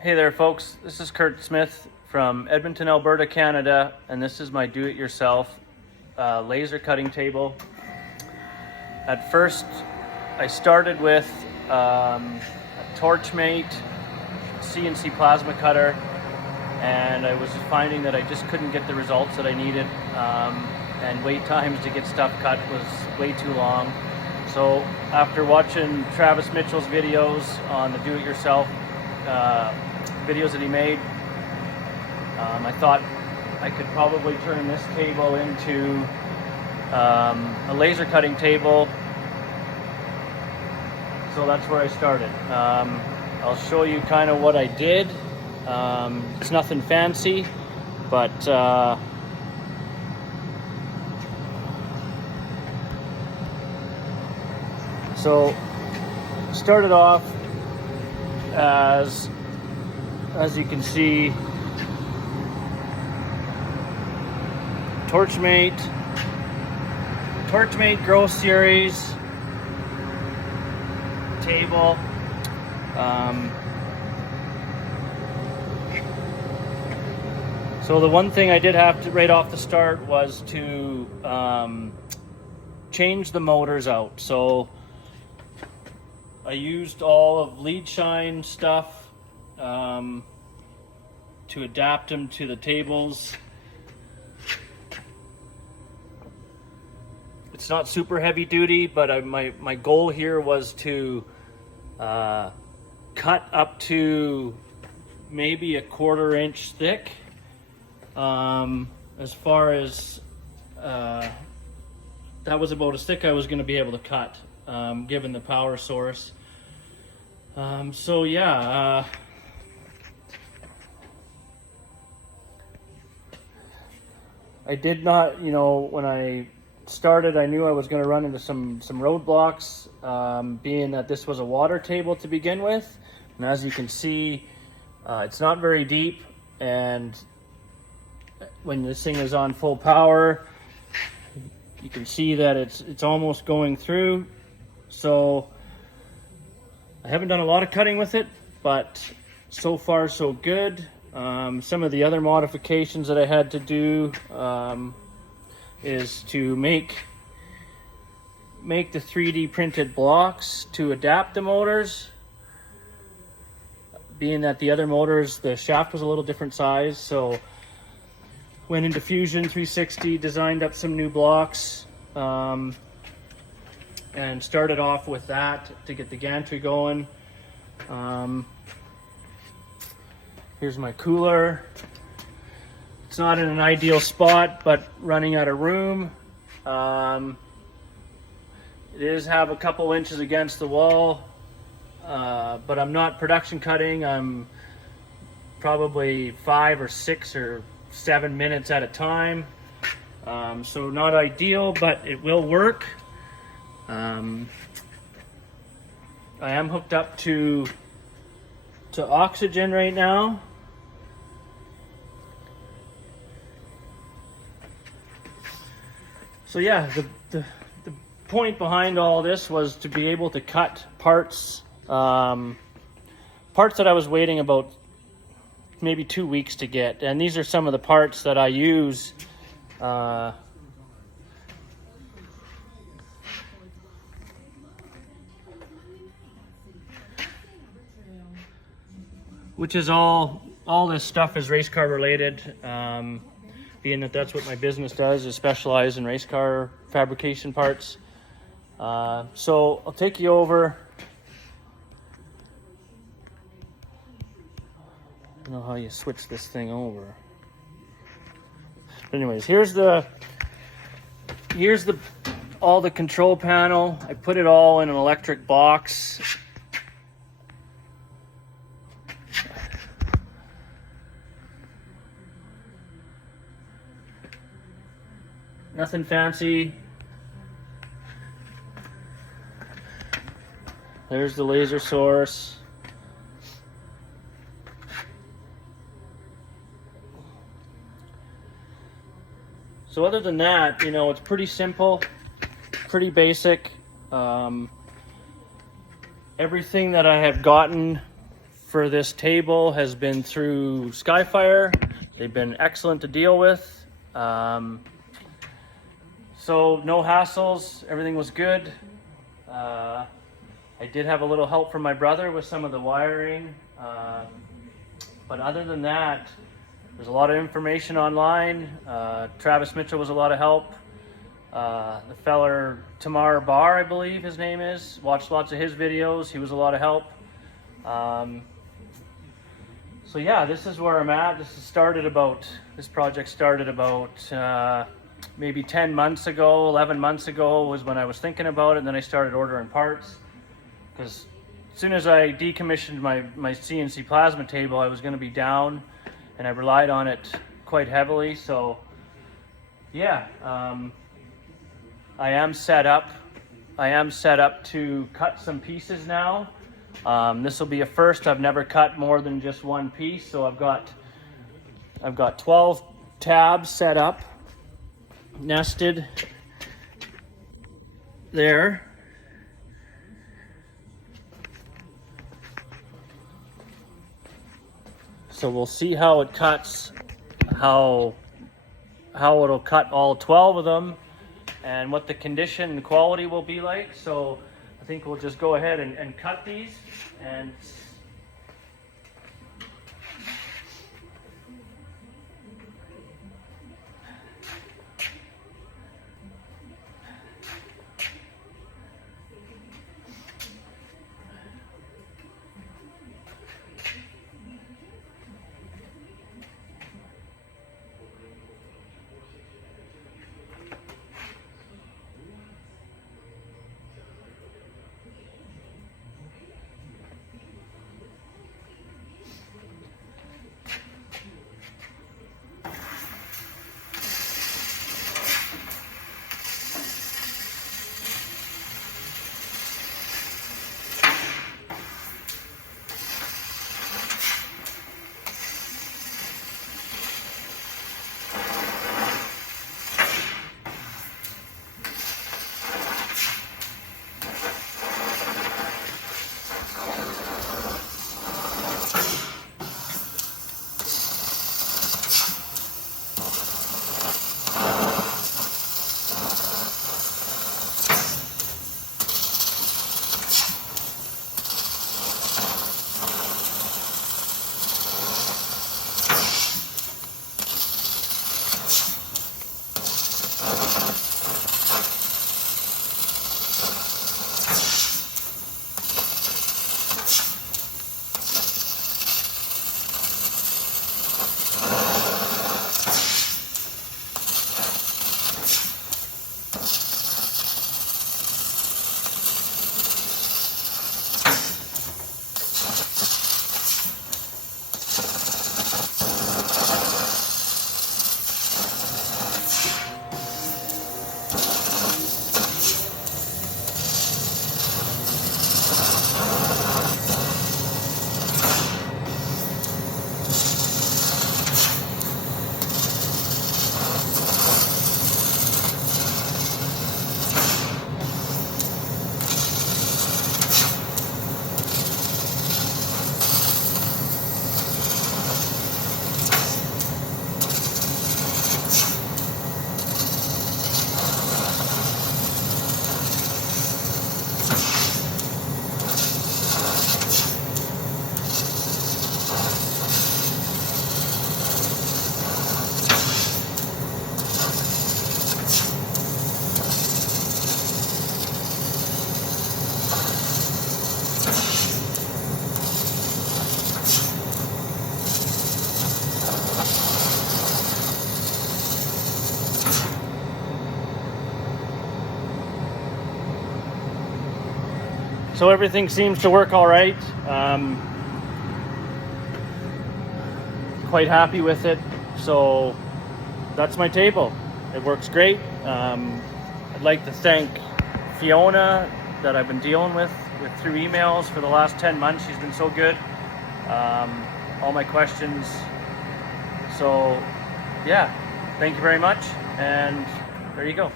Hey there folks, this is Kurt Smith from Edmonton, Alberta, Canada, and this is my do-it-yourself laser cutting table. At first, I started with a Torchmate CNC plasma cutter, and I was finding that I just couldn't get the results that I needed, and wait times to get stuff cut was way too long. So after watching Travis Mitchell's videos on the do-it-yourself videos that he made, I thought I could probably turn this table into a laser cutting table. So that's where I started. I'll show you kind of what I did. It's nothing fancy, but so started off as you can see, Torchmate Growth Series table. So the one thing I did have to right off the start was to change the motors out. So I used all of lead shine stuff to adapt them to the tables. It's not super heavy duty, but my goal here was to cut up to maybe a 1/4 inch thick. As far as that was about as thick I was going to be able to cut, given the power source. So yeah, I did not, when I started, I knew I was going to run into some roadblocks, being that this was a water table to begin with. And as you can see, it's not very deep, and when this thing is on full power, you can see that it's almost going through. So I haven't done a lot of cutting with it, but so far so good. Some of the other modifications that I had to do is to make the 3D printed blocks to adapt the motors, being that the other motors, the shaft was a little different size. So went into Fusion 360, designed up some new blocks, and started off with that to get the gantry going. Here's my cooler. It's not in an ideal spot, but running out of room. It is have a couple inches against the wall, but I'm not production cutting. I'm probably 5 or 6 or 7 minutes at a time. So not ideal, but it will work. I am hooked up to oxygen right now. So yeah, the point behind all this was to be able to cut parts that I was waiting about maybe 2 weeks to get. And these are some of the parts that I use which is all this stuff is race car related, being that that's what my business does, is specialize in race car fabrication parts. So I'll take you over. I don't know how you switch this thing over. But anyways, here's all the control panel. I put it all in an electric box. Nothing fancy. There's the laser source. So other than that, it's pretty simple, pretty basic. Everything that I have gotten for this table has been through Skyfire. They've been excellent to deal with. So no hassles, everything was good. I did have a little help from my brother with some of the wiring. But other than that, there's a lot of information online. Travis Mitchell was a lot of help. The feller Tamar Barr, I believe his name is, watched lots of his videos. He was a lot of help. So yeah, this is where I'm at. This project started about maybe 10 months ago, 11 months ago was when I was thinking about it, and then I started ordering parts. Because as soon as I decommissioned my CNC plasma table, I was going to be down, and I relied on it quite heavily. So yeah, I am set up to cut some pieces now. This will be a first. I've never cut more than just one piece, so I've got 12 tabs set up, nested there. So we'll see how it cuts, how it'll cut all 12 of them, and what the condition and quality will be like. So I think we'll just go ahead and cut these. And so everything seems to work all right. Quite happy with it. So that's my table. It works great. I'd like to thank Fiona that I've been dealing with through emails for the last 10 months. She's been so good. All my questions. So yeah, thank you very much. And there you go.